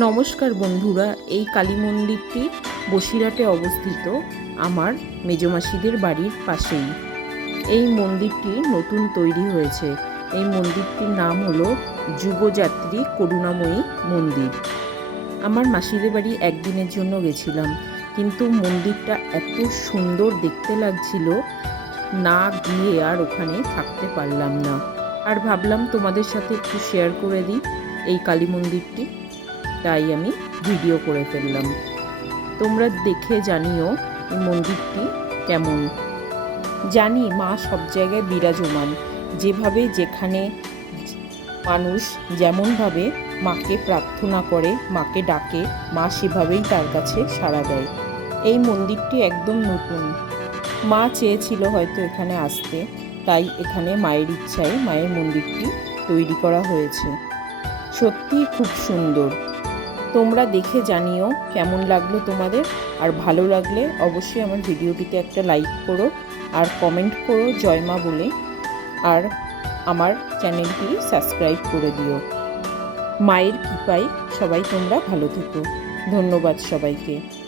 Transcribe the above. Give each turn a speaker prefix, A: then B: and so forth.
A: নমস্কার বন্ধুরা, এই কালী মন্দিরটি বসিরহাটে অবস্থিত আমার মেজমাসিদের বাড়ির পাশেই। এই মন্দিরটি নতুন তৈরি হয়েছে। এই মন্দিরটির নাম হলো যুবযাত্রী করুণাময়ী মন্দির। আমার মাসিদের বাড়ি একদিনের জন্য গেছিলাম, কিন্তু মন্দিরটা এত সুন্দর দেখতে লাগছিল, না গিয়ে আর ওখানে থাকতে পারলাম না। আর ভাবলাম তোমাদের সাথে একটু শেয়ার করে দিই, এই কালী মন্দিরটি তাই আমি ভিডিও করে ফেললাম। তোমরা দেখে জানিও এই মন্দিরটি কেমন। জানি মা সব জায়গায় বিরাজমান। যেভাবে যেখানে মানুষ যেমনভাবে মাকে প্রার্থনা করে, মাকে ডাকে, মা সেভাবেই তার কাছে সাড়া দেয়। এই মন্দিরটি একদম নতুন। মা চেয়েছিল হয়তো এখানে আসতে, তাই এখানে মায়ের ইচ্ছায় মায়ের মন্দিরটি তৈরি করা হয়েছে। সত্যিই খুব সুন্দর। তোমরা দেখে জানিও কেমন লাগল তোমাদের। আর ভালো লাগলে অবশ্যই আমার ভিডিওটিতে একটা লাইক করো আর কমেন্ট করো জয় মা বলে। আর আমার চ্যানেলটি সাবস্ক্রাইব করে দিও। মায়ের কৃপায় সবাই তোমরা ভালো থেকো। ধন্যবাদ সবাইকে।